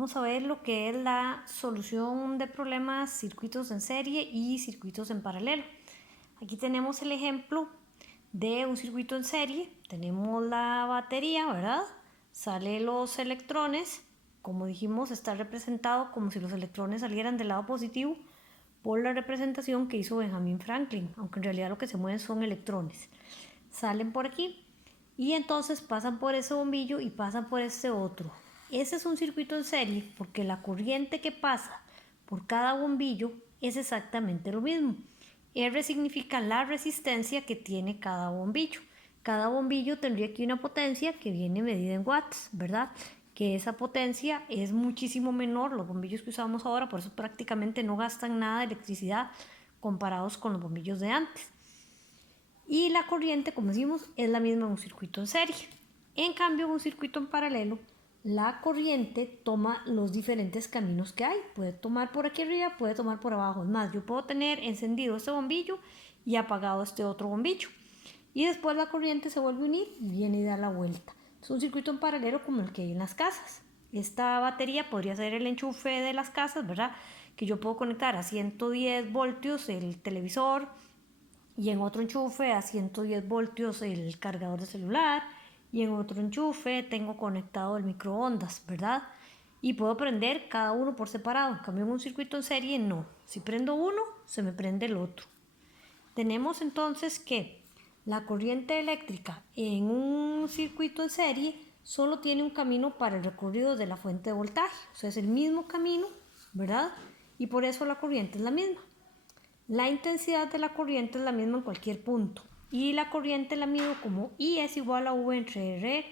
Vamos a ver lo que es la solución de problemas circuitos en serie y circuitos en paralelo. Aquí tenemos el ejemplo de un circuito en serie. Tenemos la batería, ¿verdad? Salen los electrones. Como dijimos, está representado como si los electrones salieran del lado positivo por la representación que hizo Benjamin Franklin, aunque en realidad lo que se mueven son electrones. Salen por aquí y entonces pasan por ese bombillo y pasan por este otro. Ese es un circuito en serie porque la corriente que pasa por cada bombillo es exactamente lo mismo. R significa la resistencia que tiene cada bombillo. Cada bombillo tendría aquí una potencia que viene medida en watts, ¿verdad? Que esa potencia es muchísimo menor, los bombillos que usamos ahora, por eso prácticamente no gastan nada de electricidad comparados con los bombillos de antes. Y la corriente, como decimos, es la misma en un circuito en serie. En cambio, en un circuito en paralelo, la corriente toma los diferentes caminos que hay. Puede tomar por aquí arriba, puede tomar por abajo. Es más, yo puedo tener encendido este bombillo y apagado este otro bombillo. Y después la corriente se vuelve a unir y viene y da la vuelta. Es un circuito en paralelo como el que hay en las casas. Esta batería podría ser el enchufe de las casas, ¿verdad? Que yo puedo conectar a 110 voltios el televisor, y en otro enchufe a 110 voltios el cargador de celular, y en otro enchufe tengo conectado el microondas, ¿verdad? Y puedo prender cada uno por separado. En cambio, en un circuito en serie no. Si prendo uno, se me prende el otro. Tenemos entonces que la corriente eléctrica en un circuito en serie solo tiene un camino para el recorrido de la fuente de voltaje. O sea, es el mismo camino, ¿verdad? Y por eso la corriente es la misma. La intensidad de la corriente es la misma en cualquier punto y la corriente la mido como I es igual a V entre R.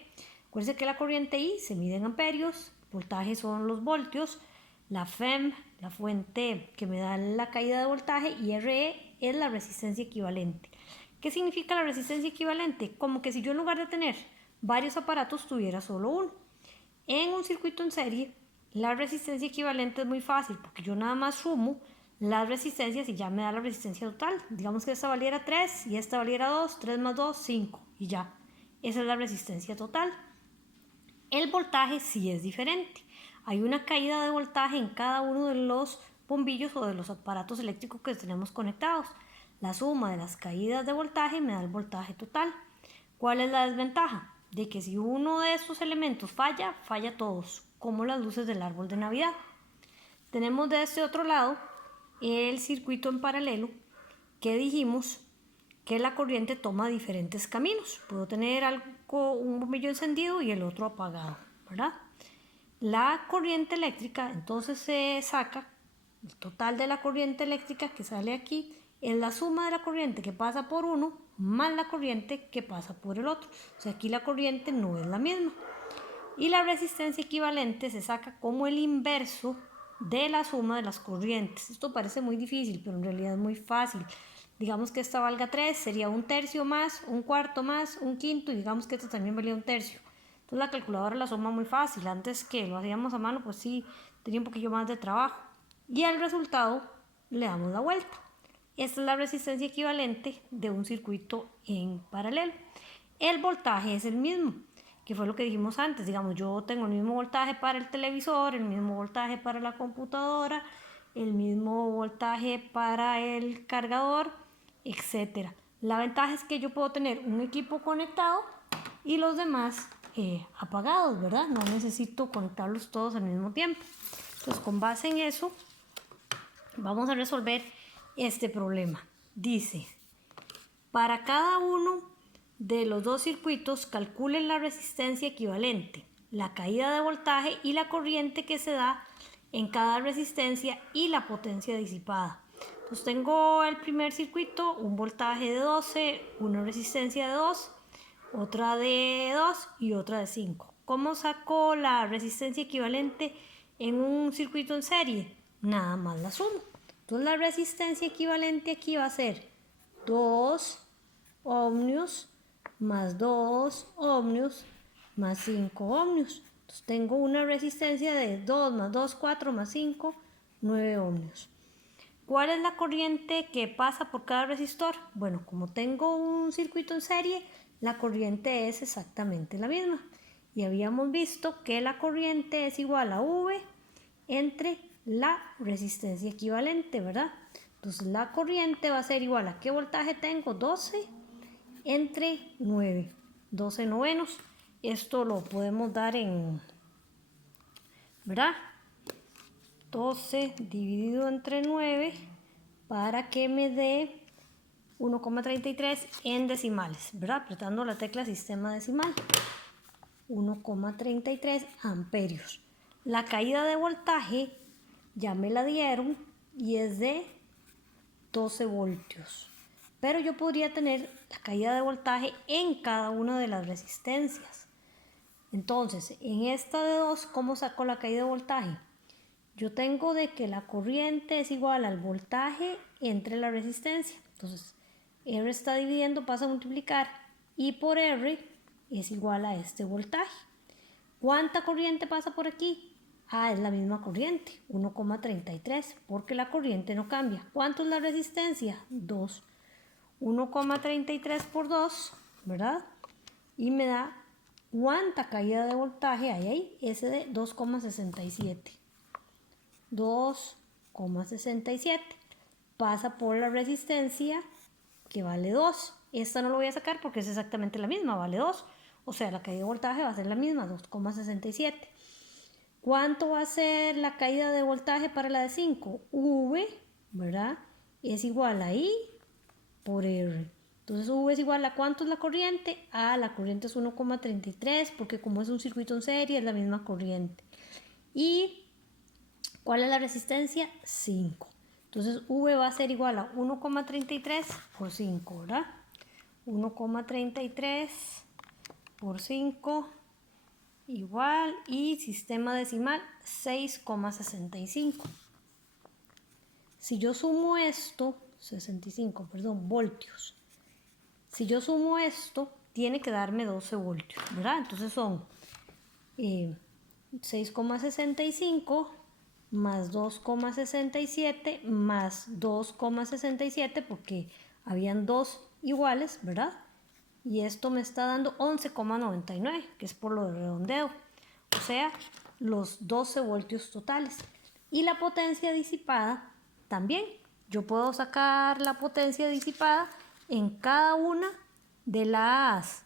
Acuérdense que la corriente I se mide en amperios, voltaje son los voltios, la FEM, la fuente que me da la caída de voltaje, y RE es la resistencia equivalente. ¿Qué significa la resistencia equivalente? Como que si yo en lugar de tener varios aparatos tuviera solo uno. En un circuito en serie, la resistencia equivalente es muy fácil porque yo nada más sumo las resistencias y ya me da la resistencia total. Digamos que esta valiera 3 y esta valiera 2, 3 más 2, 5 y ya. Esa es la resistencia total. El voltaje sí es diferente. Hay una caída de voltaje en cada uno de los bombillos o de los aparatos eléctricos que tenemos conectados. La suma de las caídas de voltaje me da el voltaje total. ¿Cuál es la desventaja? De que si uno de estos elementos falla, falla todos, como las luces del árbol de Navidad. Tenemos de este otro lado el circuito en paralelo, que dijimos que la corriente toma diferentes caminos. Puedo tener un bombillo encendido y el otro apagado, ¿verdad? La corriente eléctrica entonces se saca, el total de la corriente eléctrica que sale aquí es la suma de la corriente que pasa por uno más la corriente que pasa por el otro. O sea, aquí la corriente no es la misma. Y la resistencia equivalente se saca como el inverso de la suma de las corrientes. Esto parece muy difícil, pero en realidad es muy fácil. Digamos que esta valga 3, sería un tercio más, un cuarto más, un quinto, y digamos que esta también valía un tercio. Entonces la calculadora la suma muy fácil. Antes que lo hacíamos a mano, pues sí, tenía un poquillo más de trabajo. Y al resultado le damos la vuelta. Esta es la resistencia equivalente de un circuito en paralelo. El voltaje es el mismo, que fue lo que dijimos antes. Digamos, yo tengo el mismo voltaje para el televisor, el mismo voltaje para la computadora, el mismo voltaje para el cargador, etc. La ventaja es que yo puedo tener un equipo conectado y los demás apagados, ¿verdad? No necesito conectarlos todos al mismo tiempo. Entonces, con base en eso, vamos a resolver este problema. Dice, para cada uno de los dos circuitos calculen la resistencia equivalente, la caída de voltaje y la corriente que se da en cada resistencia y la potencia disipada. Entonces tengo el primer circuito, un voltaje de 12, una resistencia de 2, otra de 2 y otra de 5. ¿Cómo saco la resistencia equivalente en un circuito en serie? Nada más la sumo. Entonces la resistencia equivalente aquí va a ser 2 ohmios más 2 ohmios más 5 ohmios. Entonces tengo una resistencia de 2 más 2, 4 más 5, 9 ohmios. ¿Cuál es la corriente que pasa por cada resistor? Bueno, como tengo un circuito en serie, la corriente es exactamente la misma. Y habíamos visto que la corriente es igual a V entre la resistencia equivalente, ¿verdad? Entonces la corriente va a ser igual a ¿qué voltaje tengo? 12 entre 9, 12 novenos. Esto lo podemos dar en, ¿verdad? 12 dividido entre 9 para que me dé 1,33 en decimales, ¿verdad? Apretando la tecla sistema decimal. 1,33 amperios. La caída de voltaje ya me la dieron y es de 12 voltios. Pero yo podría tener la caída de voltaje en cada una de las resistencias. Entonces, en esta de 2, ¿cómo saco la caída de voltaje? Yo tengo de que la corriente es igual al voltaje entre la resistencia. Entonces, R está dividiendo, pasa a multiplicar, y por R es igual a este voltaje. ¿Cuánta corriente pasa por aquí? Ah, es la misma corriente, 1,33, porque la corriente no cambia. ¿Cuánto es la resistencia? 2. 1,33 por 2, ¿verdad? Y me da cuánta caída de voltaje hay ahí, ese de 2,67. 2,67 pasa por la resistencia que vale 2. Esta no lo voy a sacar porque es exactamente la misma, vale 2. O sea, la caída de voltaje va a ser la misma, 2,67. ¿Cuánto va a ser la caída de voltaje para la de 5? V, ¿verdad? Es igual a I por R. Entonces V es igual a ¿cuánto es la corriente? Ah, la corriente es 1,33 porque como es un circuito en serie es la misma corriente. ¿Y cuál es la resistencia? 5. Entonces V va a ser igual a 1,33 por 5, ¿verdad? 1,33 por 5 igual, y sistema decimal 6,65. Si yo sumo esto, 65, perdón, voltios. Si yo sumo esto, tiene que darme 12 voltios, ¿verdad? Entonces son 6,65 más 2,67 más 2,67 porque habían dos iguales, ¿verdad? Y esto me está dando 11,99, que es por lo de redondeo, o sea, los 12 voltios totales. Y la potencia disipada también. Yo puedo sacar la potencia disipada en cada una de las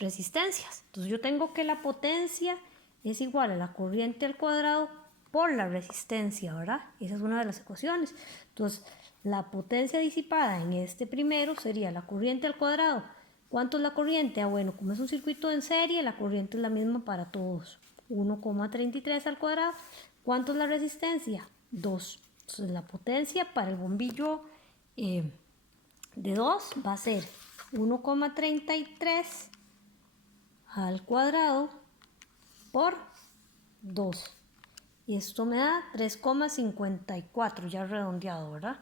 resistencias. Entonces yo tengo que la potencia es igual a la corriente al cuadrado por la resistencia, ¿verdad? Esa es una de las ecuaciones. Entonces, la potencia disipada en este primero sería la corriente al cuadrado. ¿Cuánto es la corriente? Ah, bueno, como es un circuito en serie, la corriente es la misma para todos. 1,33 al cuadrado. ¿Cuánto es la resistencia? 2. Entonces, la potencia para el bombillo de 2 va a ser 1,33 al cuadrado por 2. Y esto me da 3,54, ya redondeado, ¿verdad?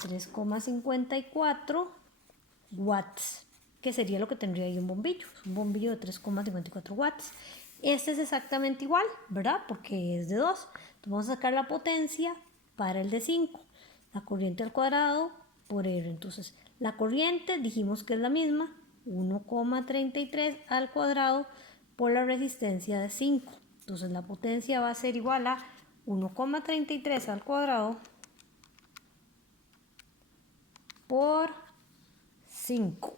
3,54 watts, que sería lo que tendría ahí un bombillo. Un bombillo de 3,54 watts. Este es exactamente igual, ¿verdad? Porque es de 2. Entonces vamos a sacar la potencia para el de 5. La corriente al cuadrado por R. Entonces, la corriente dijimos que es la misma, 1,33 al cuadrado por la resistencia de 5. Entonces, la potencia va a ser igual a 1,33 al cuadrado por 5.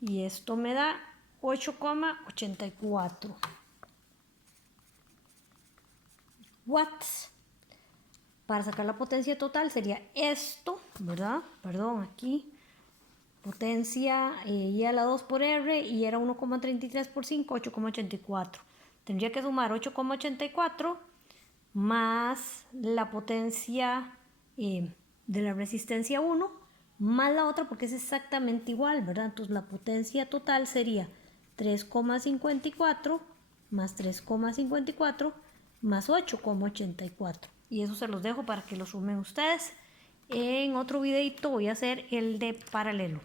Y esto me da 8,84 watts. Para sacar la potencia total sería esto, ¿verdad? Perdón, aquí. Potencia y a la 2 por R y era 1,33 por 5, 8,84. Tendría que sumar 8,84 más la potencia de la resistencia 1 más la otra porque es exactamente igual, ¿verdad? Entonces la potencia total sería 3,54 más 3,54 más 8,84. Y eso se los dejo para que lo sumen ustedes. En otro videito voy a hacer el de paralelo.